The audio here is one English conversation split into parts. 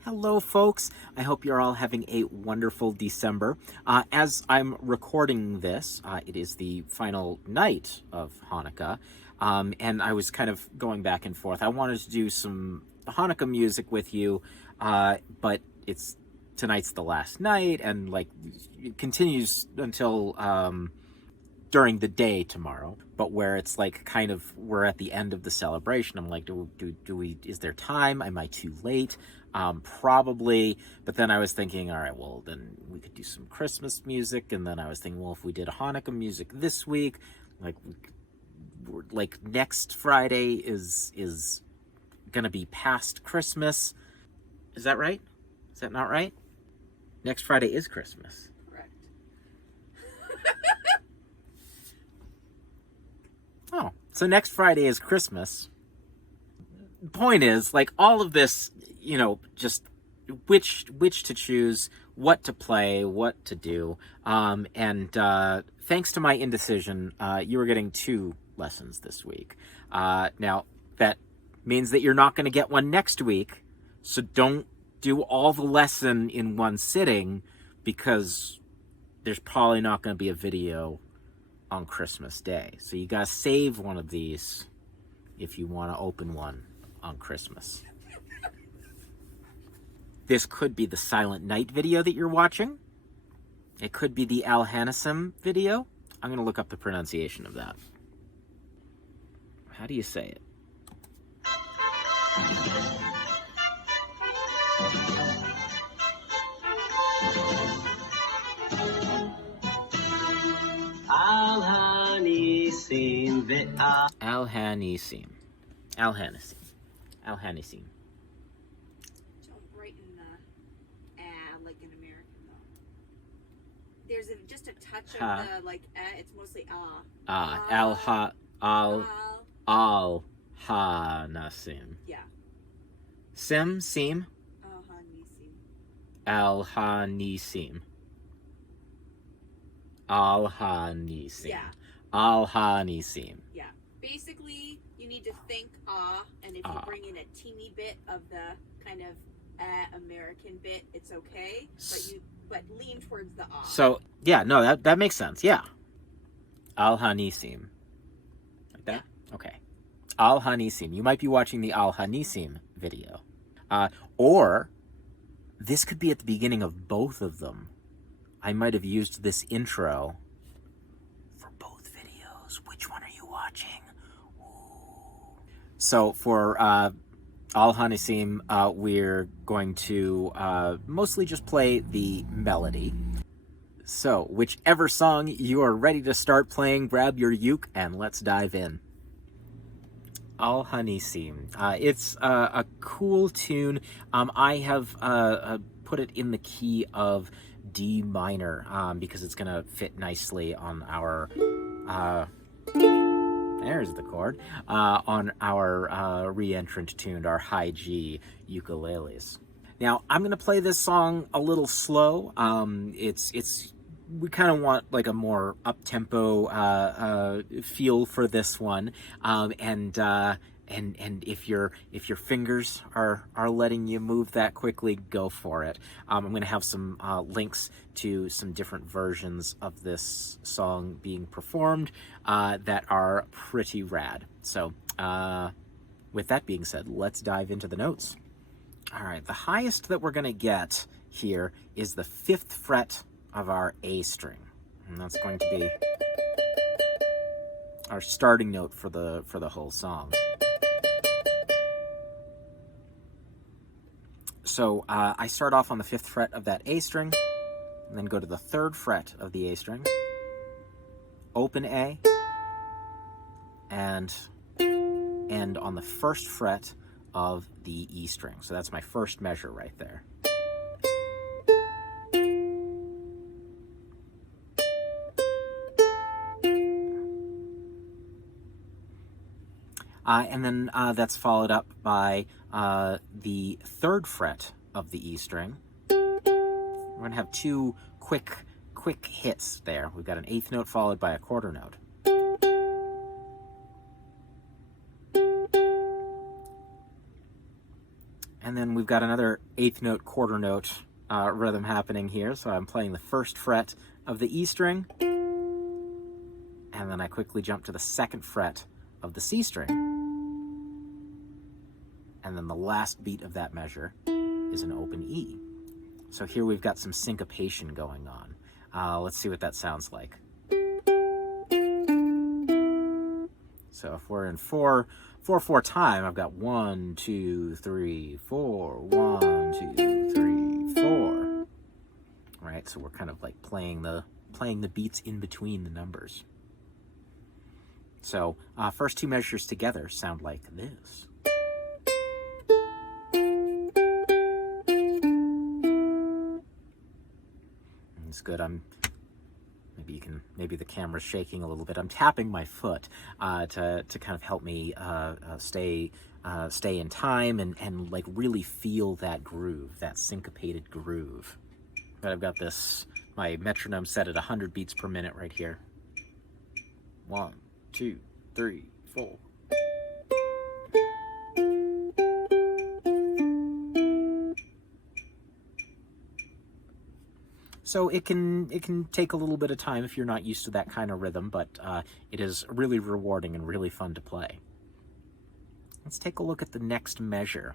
Hello, folks. I hope you're all having a wonderful December. As I'm recording this, it is the final night of Hanukkah, and I was kind of going back and forth. I wanted to do some Hanukkah music with you, but tonight's the last night, and like it continues until during the day tomorrow, but where it's like kind of we're at the end of the celebration. I'm like, do we, is there time? Am I too late? Probably. But then I was thinking, all right, well, then we could do some Christmas music. And then I was thinking, well, if we did Hanukkah music this week, like next Friday is gonna be past Christmas. Is that right? Is that not right? Next Friday is Christmas. Correct. Oh, so next Friday is Christmas. Point is, like, all of this, just which to choose, what to play, what to do. And thanks to my indecision, you are getting 2 lessons this week. Now, that means that you're not going to get one next week, so don't do all the lesson in one sitting, because there's probably not going to be a video on Christmas Day. So you gotta save one of these if you want to open one on Christmas. This could be the Silent Night video that you're watching. It could be the Hanissim video. I'm gonna look up the pronunciation of that. How do you say it? Hanissim. Hanissim. Don't brighten the like in American though. There's just a touch of the like it's mostly Al Hanissim. Yeah. Seem. Hanissim. Hanissim. Yeah. Hanissim. Yeah. Basically, you need to think and if you bring in a teeny bit of the kind of American bit, it's okay. But lean towards the So yeah, no, that makes sense. Yeah. Hanissim. Like that? Yeah. Okay. Hanissim. You might be watching the Hanissim video. Or this could be at the beginning of both of them. I might have used this intro for both videos. Which one are you watching? Ooh. So for Hanissim, we're going to mostly just play the melody. So whichever song you are ready to start playing, grab your uke and let's dive in. Hanissim. It's a cool tune. I have put it in the key of D minor because it's gonna fit nicely on our there's the chord on our re-entrant tuned, our high G ukuleles. Now I'm gonna play this song a little slow. We kind of want like a more up-tempo feel for this one, and if your fingers are letting you move that quickly, go for it. I'm going to have some links to some different versions of this song being performed that are pretty rad. So with that being said, let's dive into the notes. All right, the highest that we're going to get here is the 5th fret of our A string, and that's going to be our starting note for the whole song. So I start off on the 5th fret of that A string, and then go to the 3rd fret of the A string, open A, and end on the 1st fret of the E string. So that's my first measure right there. And then that's followed up by the 3rd fret of the E string. We're going to have 2 quick hits there. We've got an 8th note followed by a quarter note. And And then we've got another eighth note, quarter note rhythm happening here. So I'm playing the first fret of the E string, and then I quickly jump to the second fret of the C string. And then the last beat of that measure is an open E. So here we've got some syncopation going on. Let's see what that sounds like. So if we're in 4/4 time, I've got 1, 2, 3, 4, 1, 2, 3, 4. Right, so we're kind of like playing the beats in between the numbers. So first two measures together sound like this. It's good. Maybe the camera's shaking a little bit. I'm tapping my foot to kind of help me stay in time and like really feel that groove, that syncopated groove. But I've got my metronome set at 100 beats per minute right here. 1, 2, 3, 4. So it can take a little bit of time if you're not used to that kind of rhythm, but it is really rewarding and really fun to play. Let's take a look at the next measure.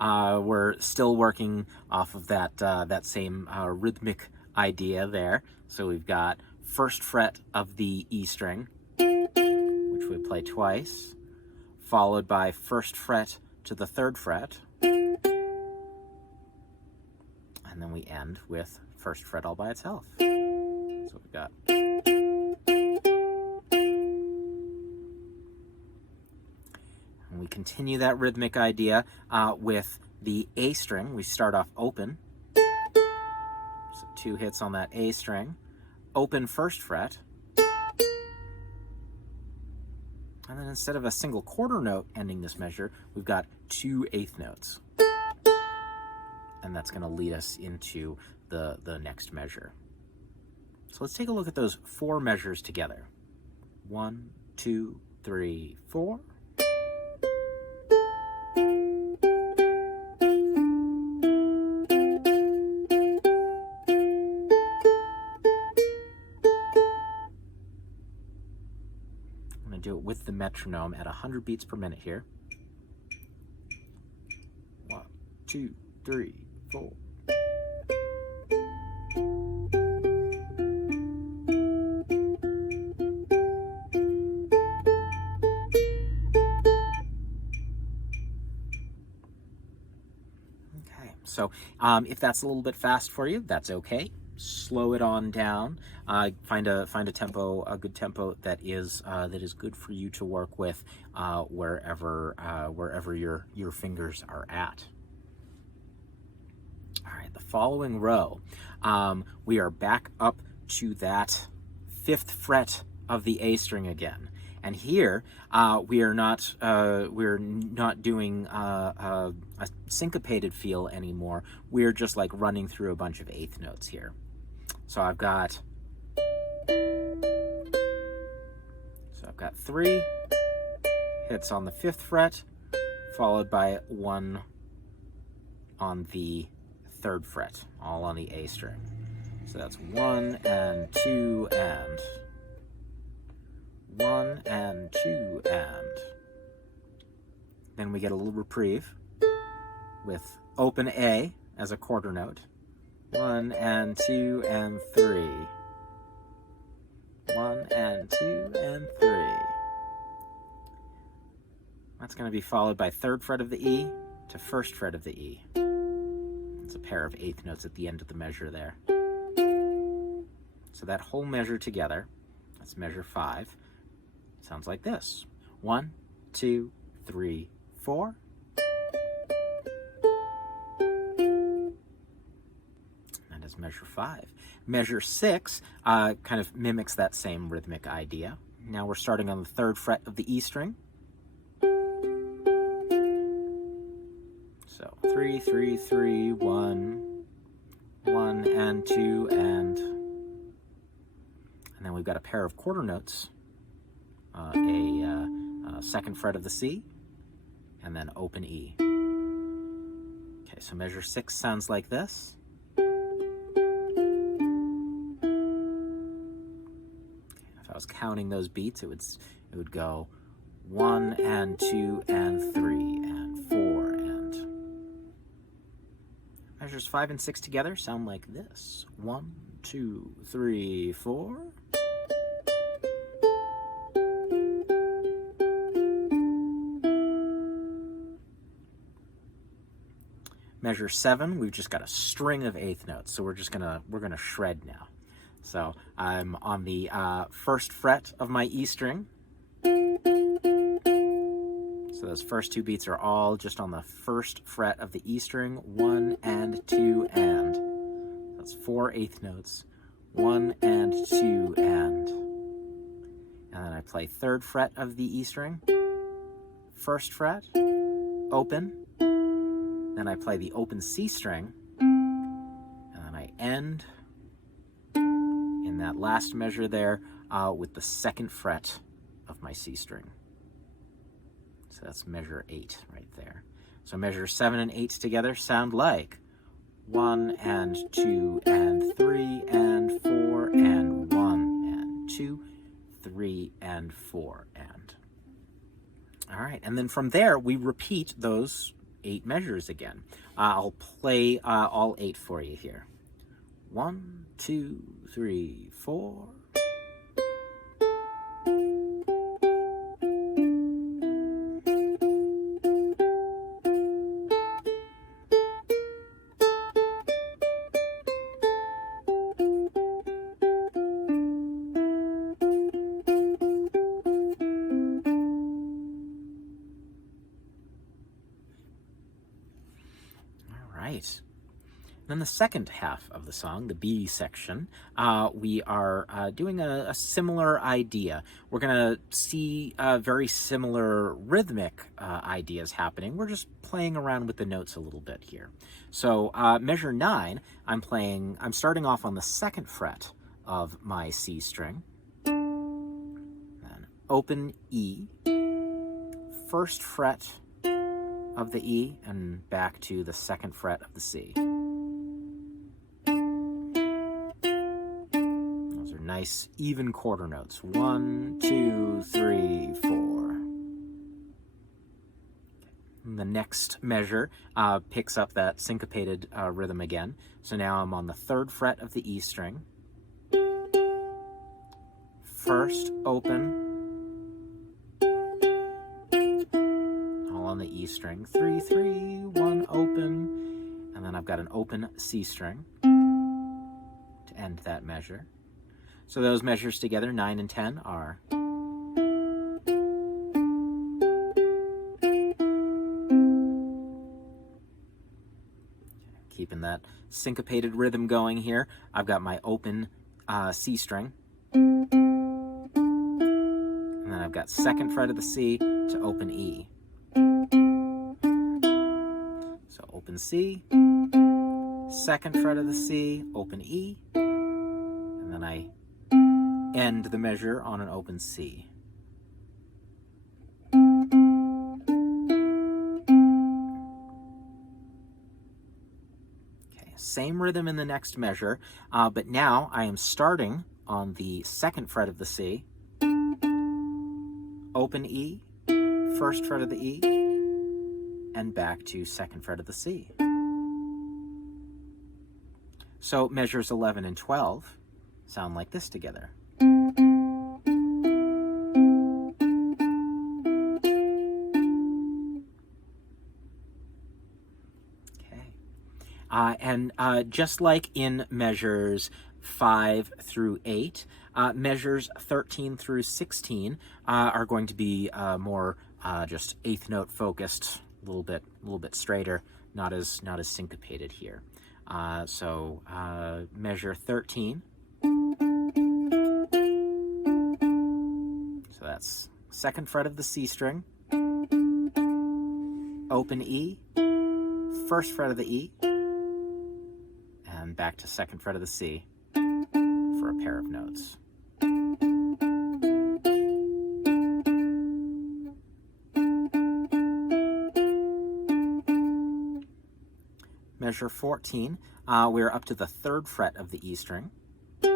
We're still working off of that same rhythmic idea there. So we've got first fret of the E string, which we play twice, followed by first fret to the third fret, and then we end with first fret all by itself. So we've got. And we continue that rhythmic idea with the A string. We start off open. So 2 hits on that A string. Open first fret. And then instead of a single quarter note ending this measure, we've got 2 eighth notes. And that's going to lead us into the next measure. So let's take a look at those 4 measures together. 1, 2, 3, 4. I'm going to do it with the metronome at 100 beats per minute here. 1, 2, 3, 4. Okay, so if that's a little bit fast for you, that's okay. Slow it on down. Find a tempo, a good tempo that is good for you to work with wherever your fingers are at. All right, the following row, we are back up to that 5th fret of the A string again, and here we're not doing a syncopated feel anymore. We're just like running through a bunch of eighth notes here. So I've got 3 hits on the 5th fret, followed by 1 on the 3rd fret, all on the A string. So that's 1 and 2 and 1 and 2 and. Then we get a little reprieve with open A as a quarter note. 1 and 2 and 3. 1 and 2 and 3. That's going to be followed by 3rd fret of the E to 1st fret of the E. It's a pair of eighth notes at the end of the measure there. So that whole measure together, that's measure 5, sounds like this. 1, 2, 3, 4. That is measure 5. Measure 6 kind of mimics that same rhythmic idea. Now we're starting on the 3rd fret of the E string. So 3, 3, 3, 1, 1 and 2 and then we've got a pair of quarter notes, a 2nd fret of the C, and then open E. so measure 6 sounds like this. If I was counting those beats, it would go 1 and 2 and 3 and 4 and measures 5 and 6 together sound like this. 1, 2, 3, 4. Measure 7, we've just got a string of eighth notes, so we're gonna shred now. So I'm on the first fret of my E string. So those first 2 beats are all just on the first fret of the E string. 1 and 2 and. That's 4 eighth notes. 1 and 2 and. And then I play 3rd fret of the E string. 1st fret, open. Then I play the open C string. And then I end in that last measure there with the 2nd fret of my C string. So that's measure 8 right there. So measure 7 and 8 together sound like 1 and 2 and 3 and 4 and 1 and 2, 3 and 4 and. All right, and then from there we repeat those 8 measures again. I'll play all 8 for you here. 1, 2, 3, 4. Right. Then the second half of the song, the B section, we are doing a similar idea. We're going to see very similar rhythmic ideas happening. We're just playing around with the notes a little bit here. So measure 9, I'm starting off on the 2nd fret of my C string. Then open E, 1st fret of the E, and back to the 2nd fret of the C. Those are nice even quarter notes. 1, 2, 3, 4. And the next measure picks up that syncopated rhythm again. So now I'm on the 3rd fret of the E string. 1st open, on the E string, 3, 3, 1 open, and then I've got an open C string to end that measure. So those measures together, 9 and 10, are. Keeping that syncopated rhythm going here, I've got my open C string, and then I've got 2nd fret of the C to open E. So open C, 2nd fret of the C, open E, and then I end the measure on an open C. Okay, same rhythm in the next measure, but now I am starting on the 2nd fret of the C, open E, 1st fret of the E, and back to 2nd fret of the C. So measures 11 and 12 sound like this together. Okay. And just like in measures 5 through 8, measures 13 through 16 are going to be more just eighth note focused, a little bit straighter, not as syncopated here. So measure 13. So that's 2nd fret of the C string, open E, 1st fret of the E, and back to 2nd fret of the C for a pair of notes. Measure 14, we're up to the 3rd fret of the E string. So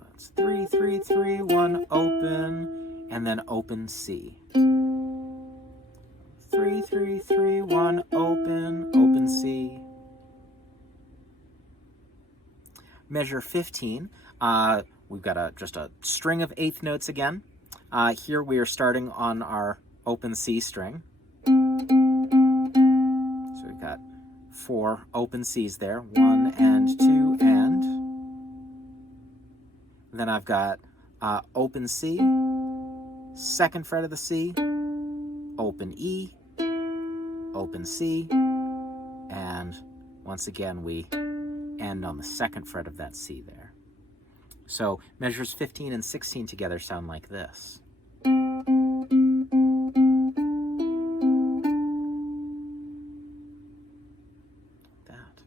that's 3, 3, 3, 1, open, and then open C. 3, 3, 3, 1, open, open C. Measure 15, we've got just a string of 8th notes again. Here we are starting on our open C string. So we've got 4 open C's there, 1 and 2 and. Then I've got open C, 2nd fret of the C, open E, open C, and once again we end on the 2nd fret of that C there. So measures 15 and 16 together sound like this. That.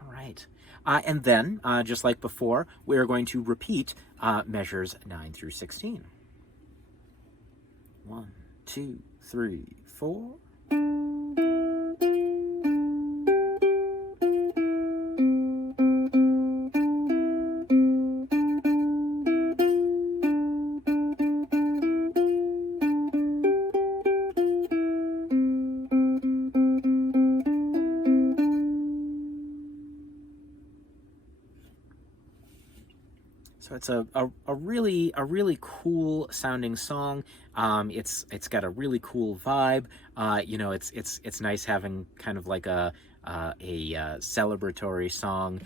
All right. And then, just like before, we're going to repeat measures 9 through 16. 1, 2, 3, 4. So it's a really cool sounding song. It's got a really cool vibe. You know, it's nice having kind of like a celebratory song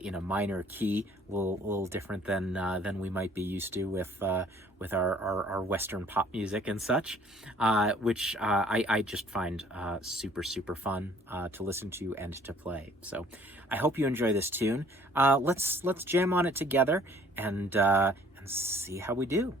in a minor key, a little different than we might be used to with our Western pop music and such, which I just find super fun to listen to and to play. So I hope you enjoy this tune. Let's jam on it together and see how we do.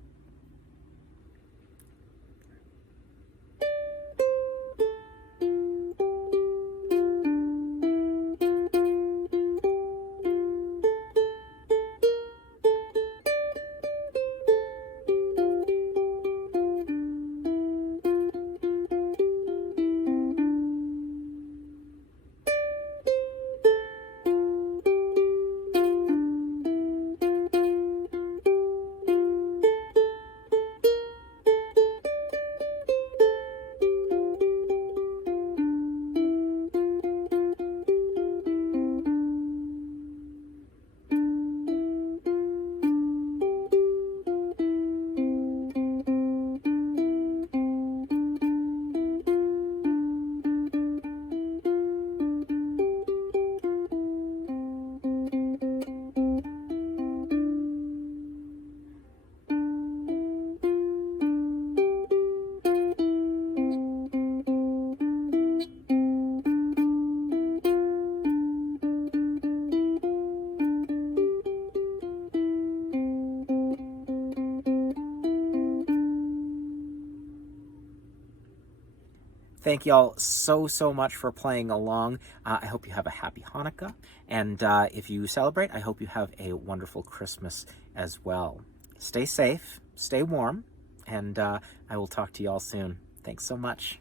Thank y'all so much for playing along. I hope you have a happy Hanukkah. And if you celebrate, I hope you have a wonderful Christmas as well. Stay safe, stay warm, and I will talk to y'all soon. Thanks so much.